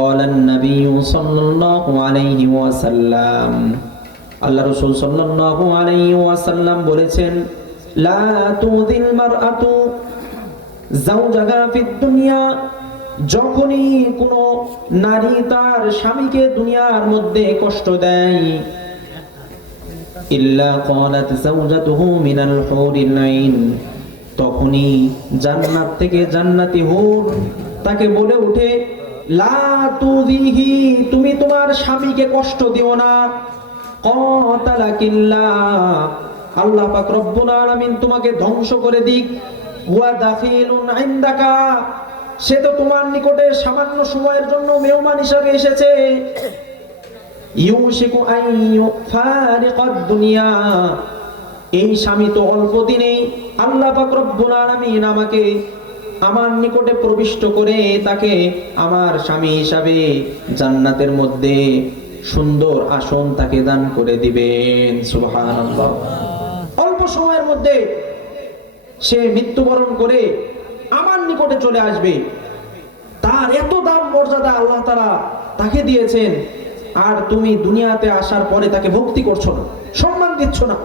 قال النبي صلى الله عليه وسلم আল্লাহ রাসূল সাল্লাল্লাহু আলাইহি ওয়াসাল্লাম বলেছেন, লা তুযিল মারআতু যাওজাহা ফিদ দুনিয়া, যখনই কোন নারী তার স্বামীকে দুনিয়ার মধ্যে কষ্ট দেয়, ইল্লা ক্বালাত যাওজাতুহু মিনাল হুরিল আইন, তখনই জান্নাত থেকে জান্নাতি হুর তাকে বলে ওঠে, লা তুযিহি, তুমি তোমার স্বামীকে কষ্ট দিও না, কাতালাকিল্লাহ, আল্লাহ পাক রব্বুল আলামিন তোমাকে ধ্বংস করে দিক, ওয়া দাখিলুন ইনদাকা, সে তো তোমার নিকটে সামান্য সময়ের জন্য মেহমান হিসেবে এসেছে, ইউশিকু আন ইউফারিকাদ দুনিয়া, এই স্বামী তো অল্প দিনেই আল্লাহ পাক রব্বুল আলামিন আমাকে আমার নিকটে প্রবিষ্ট করে তাকে আমার স্বামী হিসাবে জান্নাতের মধ্যে সুন্দর আসন তাকে দান করে দিবেন। সুবহানাল্লাহ। অল্প সময়ের মধ্যে সে মৃত্যুবরণ করে আমার নিকটে চলে আসবে, তার এত দাম মর্যাদা আল্লাহ তাআলা তাকে দিয়েছেন, আর তুমি দুনিয়াতে আসার পরে তাকে ভক্তি করছো না, সম্মান দিচ্ছ না।